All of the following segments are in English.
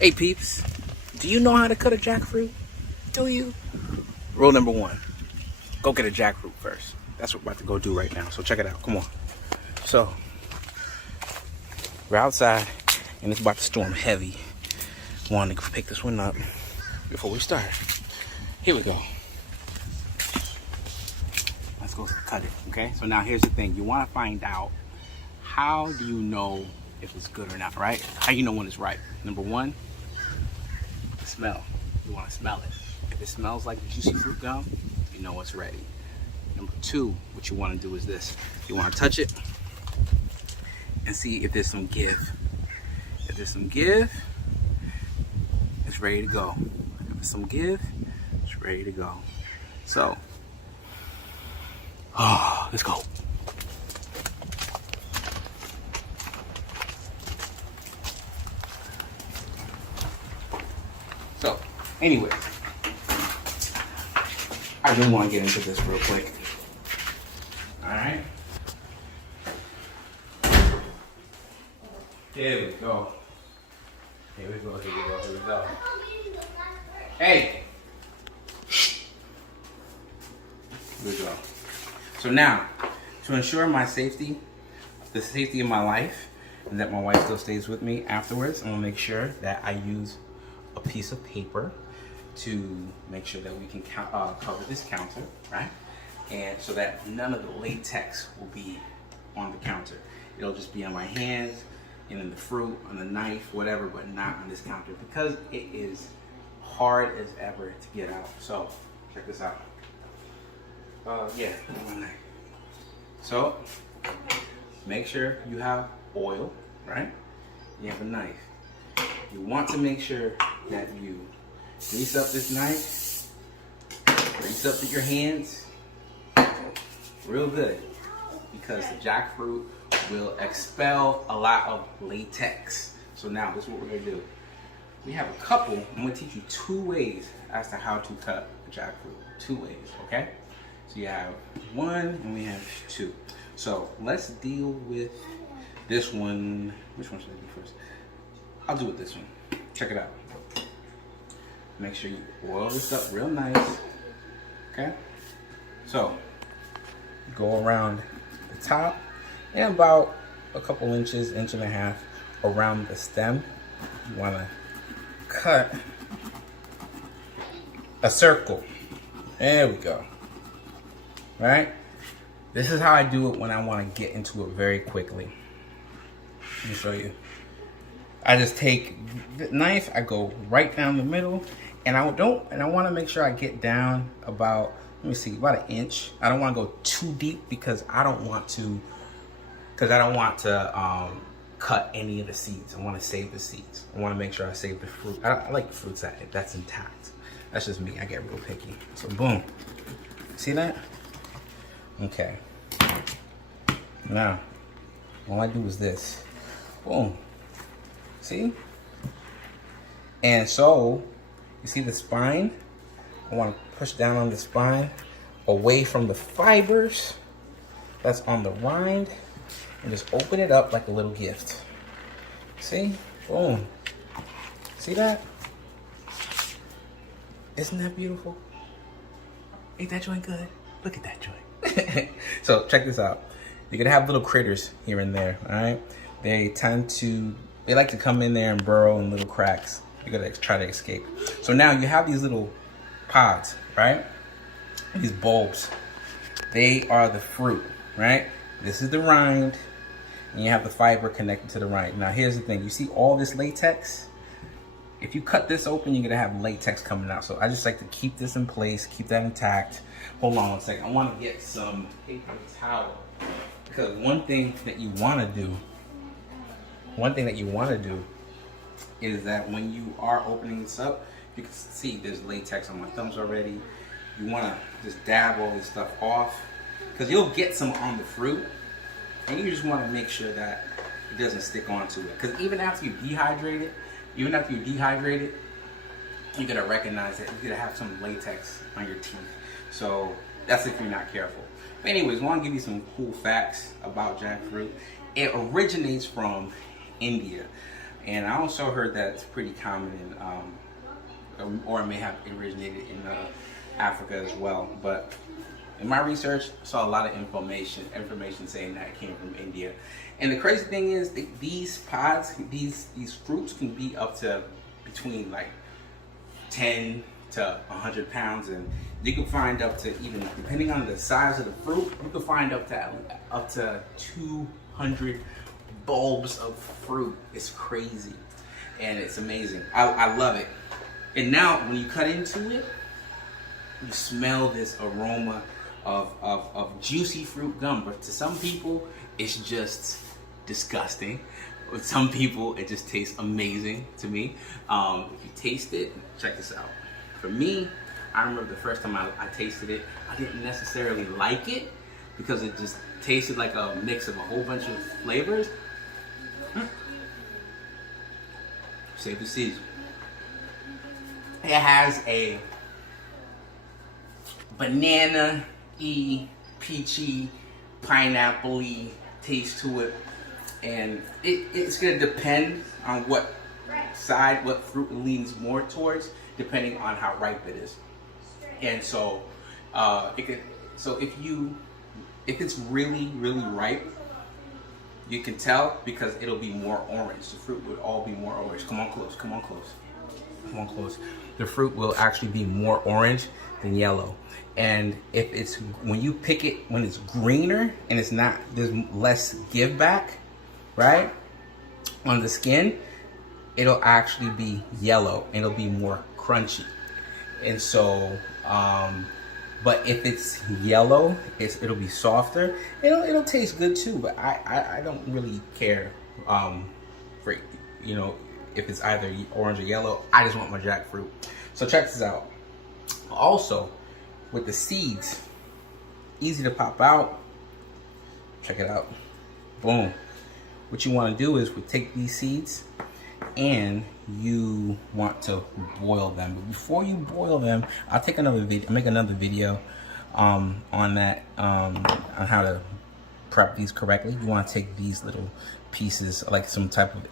Hey peeps, do you know how to cut a jackfruit? Do you? Rule number one, go get a jackfruit first. That's what we're about to go do right now, so check it out, come on. So, we're outside, and it's about to storm heavy. Wanted to pick this one up before we start. Here we go. Let's go cut it, okay? So now here's the thing. You want to find out, how do you know if it's good or not, right? How you know when it's ripe? Number one, smell. You want to smell it. If it smells like juicy fruit gum, you know it's ready. Number two, what you want to do is this. You want to touch it and see if there's some give. If there's some give, it's ready to go. If there's some give, it's ready to go. So, let's go. So, anyway, I really want to get into this real quick. Alright? Here we go. Here we go, here we go, here we go. Hey! Here we go. So now, to ensure my safety, the safety of my life, and that my wife still stays with me afterwards, I'm gonna make sure that I use a piece of paper to make sure that we can cover this counter, right? And so that none of the latex will be on the counter. It'll just be on my hands, and in the fruit, on the knife, whatever, but not on this counter because it is hard as ever to get out. So, check this out. Yeah, so make sure you have oil, right? You have a knife. You want to make sure that you grease up this knife, grease up your hands real good, because the jackfruit will expel a lot of latex. So now this is what we're gonna do. We have a couple, I'm gonna teach you 2 ways as to how to cut a jackfruit. 2 ways, okay? So you have 1 and we have 2. So let's deal with this one. Which one should I do first? I'll do it this one. Check it out. Make sure you oil this up real nice. Okay? So, go around the top and about a couple inches, 1.5 inches around the stem. You want to cut a circle. There we go. Right? This is how I do it when I want to get into it very quickly. Let me show you. I just take the knife, I go right down the middle, and I want to make sure I get down about, let me see, about 1 inch. I don't want to go too deep because I don't want to cut any of the seeds. I want to save the seeds. I want to make sure I save the fruit. I like the fruits that's intact. That's just me. I get real picky. So boom. See that? Okay. Now, all I do is this. Boom. See? And so, you see the spine? I want to push down on the spine away from the fibers that's on the rind and just open it up like a little gift. See? Boom. See that? Isn't that beautiful? Ain't that joint good? Look at that joint. So check this out. You're gonna have little critters here and there, all right? They like to come in there and burrow in little cracks. You're gonna try to escape. So now you have these little pods, right? These bulbs. They are the fruit, right? This is the rind, and you have the fiber connected to the rind. Now here's the thing. You see all this latex? If you cut this open, you're gonna have latex coming out. So I just like to keep this in place, keep that intact. Hold on 1 second. I wanna get some paper towel. Because one thing that you wanna do is that when you are opening this up, you can see there's latex on my thumbs already. You wanna just dab all this stuff off, because you'll get some on the fruit, and you just wanna make sure that it doesn't stick onto it. Because even after you dehydrate it, you're gonna recognize that you're gonna have some latex on your teeth. So that's if you're not careful. But anyways, I wanna give you some cool facts about jackfruit. It originates from India. And I also heard that it's pretty common in, or it may have originated in Africa as well. But in my research, I saw a lot of information saying that it came from India. And the crazy thing is, these pods, these fruits can be up to between like 10 to 100 pounds, and you can find up to, even depending on the size of the fruit, you can find up to 200 bulbs of fruit. It's crazy, and it's amazing. I love it. And now when you cut into it, you smell this aroma of juicy fruit gum. But to some people, it's just disgusting. With some people, it just tastes amazing to me. If you taste it, check this out. For me, I remember the first time I tasted it, I didn't necessarily like it because it just tasted like a mix of a whole bunch of flavors. Safe to see. It has a banana-y, peachy, pineapple-y taste to it. And it's going to depend on what fruit leans more towards, depending on how ripe it is. And so, if it's really, really ripe, you can tell because it'll be more orange. The fruit would all be more orange. Come on close, come on close, come on close. The fruit will actually be more orange than yellow. And if it's, when you pick it, when it's greener and it's not, there's less give back, right, on the skin, it'll actually be yellow and it'll be more crunchy. And so, but if it's yellow, it'll be softer. It'll taste good too, but I don't really care for, you know, if it's either orange or yellow. I just want my jackfruit. So check this out. Also, with the seeds, easy to pop out. Check it out. Boom. What you want to do is we take these seeds and you want to boil them. But before you boil them, I'll take another video, make another video on that, on how to prep these correctly. You want to take these little pieces, like some type of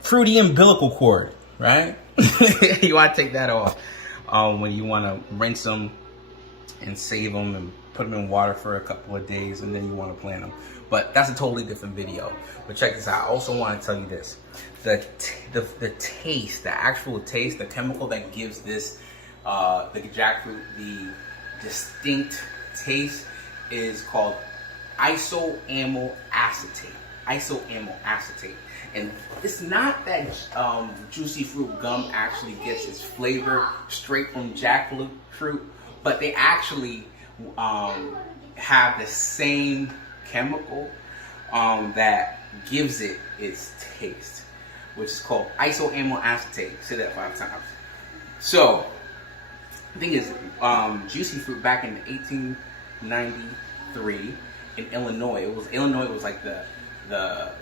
fruity umbilical cord, right? You want to take that off when you want to rinse them and save them and put them in water for a couple of days, and then you want to plant them. But that's a totally different video. But check this out. I also want to tell you this. The taste, the actual taste, the chemical that gives this, the jackfruit, the distinct taste is called isoamyl acetate. Isoamyl acetate. And it's not that juicy fruit gum actually gets its flavor straight from jackfruit fruit, but they actually have the same chemical that gives it its taste, which is called isoamyl acetate. Say that 5 times. So, the thing is, juicy fruit back in 1893 in Illinois. Illinois was like the well,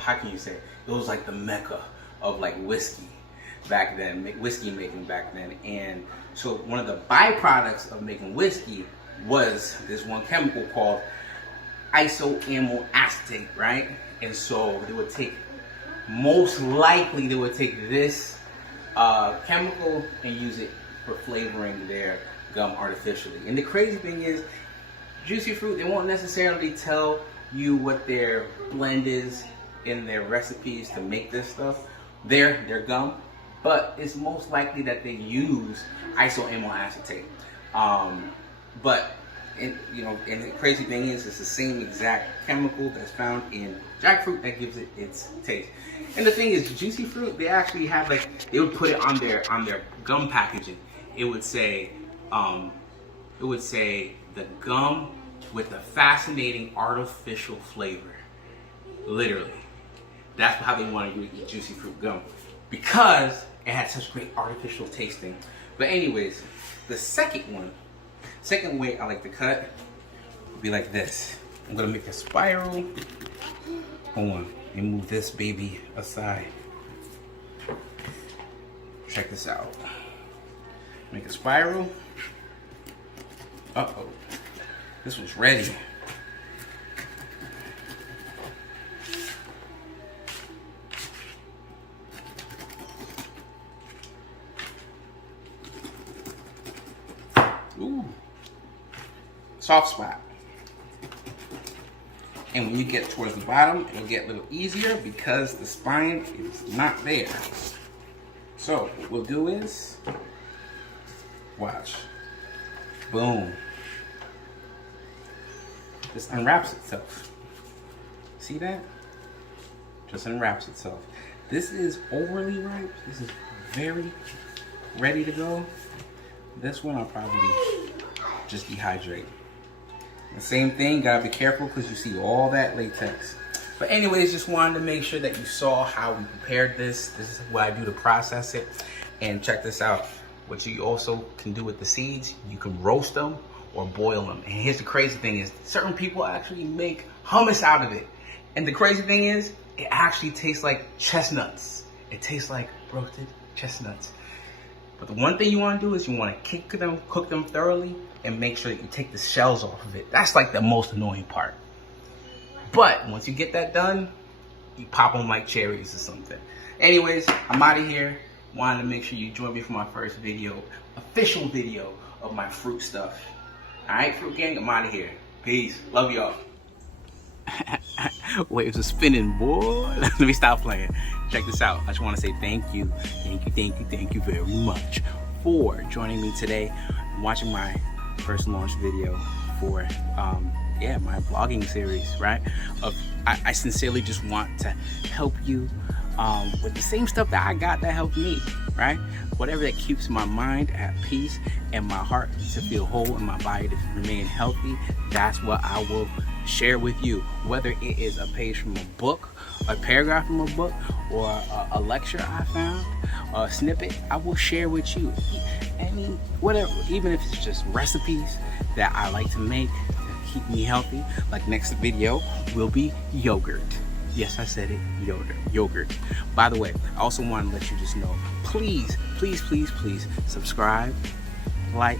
how can you say it? It was like the mecca of like whiskey back then, whiskey making back then. And so one of the byproducts of making whiskey was this one chemical called isoamyl acetate, right? And so they would take, most likely they would take this chemical and use it for flavoring their gum artificially. And the crazy thing is, juicy fruit, they won't necessarily tell you what their blend is in their recipes to make this stuff, their gum, but it's most likely that they use isoamyl acetate. But and the crazy thing is, it's the same exact chemical that's found in jackfruit that gives it its taste. And the thing is, juicy fruit, they actually have, like, they would put it on their gum packaging. It would say the gum with a fascinating artificial flavor. Literally, that's how they want to eat juicy fruit gum, because it had such great artificial tasting. But anyways, the second way I like to cut would be like this. I'm gonna make a spiral. Hold on, let me move this baby aside. Check this out. Make a spiral. Uh-oh, this one's ready. Ooh. Soft spot. And when you get towards the bottom, it'll get a little easier because the spine is not there. So what we'll do is, watch. Boom. This unwraps itself. See that? Just unwraps itself. This is overly ripe. This is very ready to go. This one I'll probably just dehydrate. The same thing, gotta be careful because you see all that latex. But anyways, just wanted to make sure that you saw how we prepared this. This is what I do to process it. And check this out. What you also can do with the seeds, you can roast them or boil them. And here's the crazy thing is, certain people actually make hummus out of it. And the crazy thing is, it actually tastes like chestnuts. It tastes like roasted chestnuts. But the one thing you want to do is you want to cook them thoroughly and make sure that you take the shells off of it. That's like the most annoying part. But once you get that done, you pop them like cherries or something. Anyways, I'm out of here. Wanted to make sure you join me for my first video, official video of my fruit stuff. All right, fruit gang, I'm out of here. Peace. Love y'all. Waves are spinning, boy. Let me stop playing. Check this out. I just want to say thank you very much for joining me today and watching my first launch video for my vlogging series, right? I sincerely just want to help you with the same stuff that I got that helped me, right? Whatever that keeps my mind at peace and my heart to feel whole and my body to remain healthy, that's what I will share with you. Whether it is a page from a book, a paragraph from a book, or a lecture I found, a snippet, I will share with you. Any, whatever, even if it's just recipes that I like to make that keep me healthy. Like next video will be yogurt. Yes, I said it, yogurt. By the way, I also want to let you just know, please subscribe, like,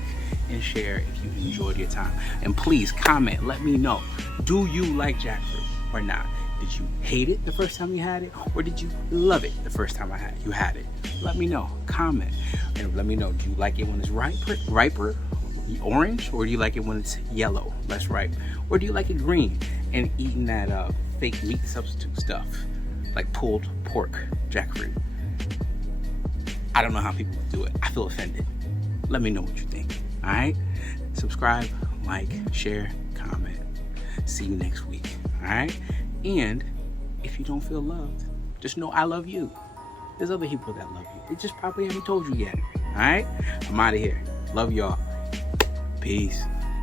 and share if you enjoyed your time. And please comment, let me know, do you like jackfruit or not? Did you hate it the first time you had it, or did you love it the first time you had it? Let me know, comment, and let me know, do you like it when it's riper, orange, or do you like it when it's yellow, less ripe, or do you like it green and eating that fake meat substitute stuff like pulled pork jackfruit? I don't know how people do it. I feel offended. Let me know what you think. All right, subscribe, like, share, comment. See you next week. All right, and if you don't feel loved, just know I love you. There's other people that love you. They just probably haven't told you yet. All right, I'm out of here. Love y'all. Peace.